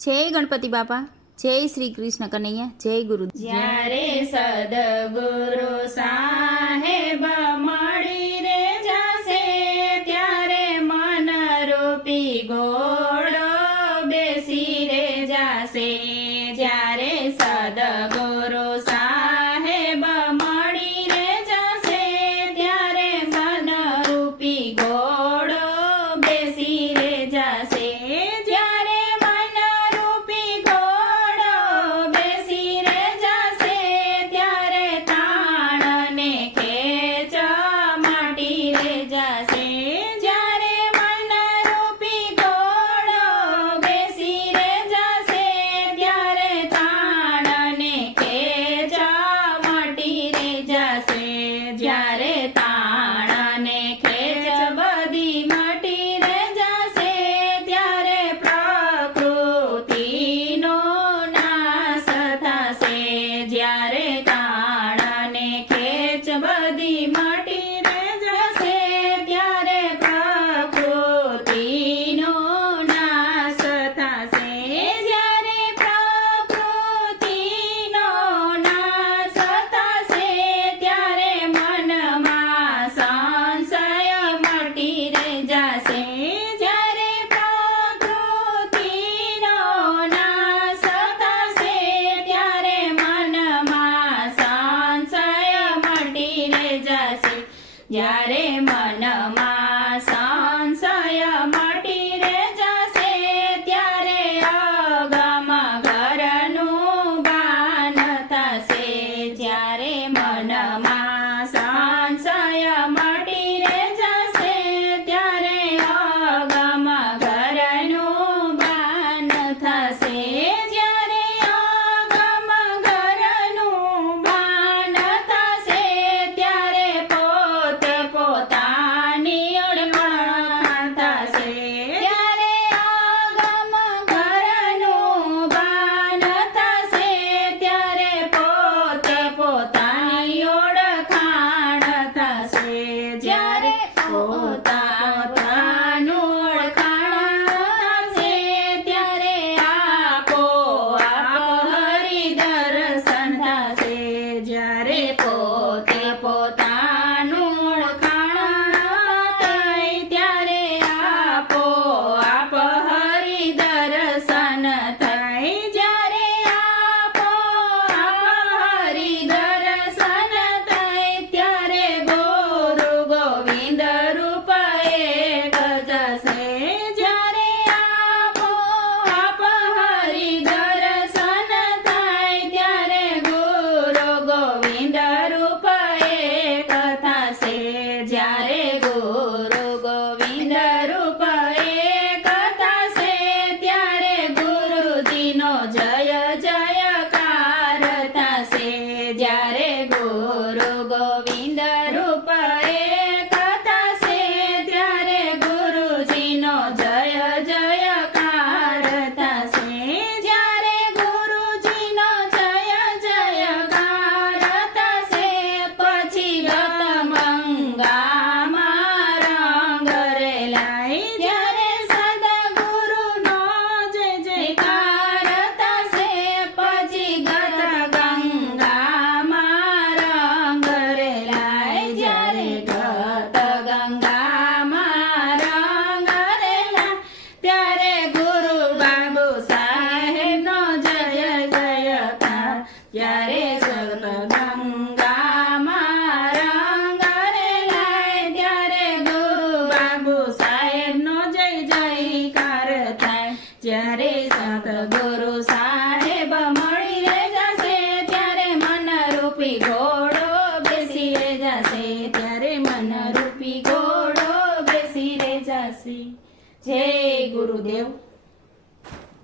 જય ગણપતિ બાપા, જય શ્રી કૃષ્ણ કનૈયા, જય ગુરુ. જ્યારે સદગુરુ સાહેબ મળી રે જાશે, ત્યારે મન રૂપી ઘોડો બેસી રે જાશે. જ્યારે સદગુરુ સાહેબ મળી રે જાશે, ત્યારે મન રૂપી ઘોડો બેસી રે જાશે. જ્યારે તાણ ને ખેંચ બધી મટી રે જાશે, ત્યારે પ્રકૃતિનો નાશ થશે. જ્યારે તાણ ને ખેંચ બધી મટી રે જશે, ત્યારે પ્રકૃતિનો નાશ થશે. જ્યારે પ્રકૃતિનો નાશ થશે, ત્યારે મનમાં સંશય મટી રે જાશે. જ્યારે પ્રકૃતિનો નાશ થશે, ત્યારે મનમાં સંશય મટી રે જાશે. જ્યારે મનમાં સંશય મટી રે જાશે, ત્યારે અગમ ઘરનું ભાન થશે. જ્યારે મનમાં સંશય મટી રે જશે, ત્યારે અગમ ઘરનું ભાન થશે. જ્યારે અગમ ઘરનું ભાન થશે, ત્યારે પોતે પોતાની ઓળખાણ થશે. જ્યારે અગમ ઘરનું ભાન થશે, ત્યારે પોતે પોતાની ઓળખાણ થશે. જ્યારે પોતાનું ઓળખાણ થશે, ત્યારે આપોઆપ હરિ દર્શન થશે. જ્યારે પોતે પોતાનું ઓળખાણ થાય, ત્યારે આપોઆપ હરિ દર્શન થાય. જ્યારે આપોઆપ હરિ દર્શન થાય, ત્યારે ગુરુ ગોવિંદ રૂપ એક થશે. જ્યારે આપોઆપ હરિ દર્શન થાય, ત્યારે ગુરુ ગોવિંદ રૂપ એક થશે. જ્યારે ગુરુ ગોવિંદ રૂપ એક થશે, ત્યારે ગુરુજીનો જય જયકાર થશે. જ્યારે ગુરુ ગોવિંદ રૂપ એક થશે, ત્યારે ગુરુજીનો જય જયકાર થશે. જ્યારે ગુરુજીનો જય જયકાર થશે, પછી ગંગામાં રંગ રેલાય. જ્યારે સદગુરુનો જય જયકાર થશે, પછી ગંગામાં રંગ રેલાય. જ્યારે ગંગામાં રંગ રેલાય, ત્યારે ગુરુ બાબુ સાહેબનો જય જયકાર. જ્યારે ગંગામાં રંગ રેલાય, ત્યારે ગુરુ બાબુ સાહેબનો જય જયકાર થાય. જ્યારે સતગુરુ સાહેબ મળી રે જશે, ત્યારે મન રૂપી ઘોડો બેસી રે જશે. ત્યારે મન રૂપી ઘોડો બેસી રે જશે. જય ગુરુદેવ.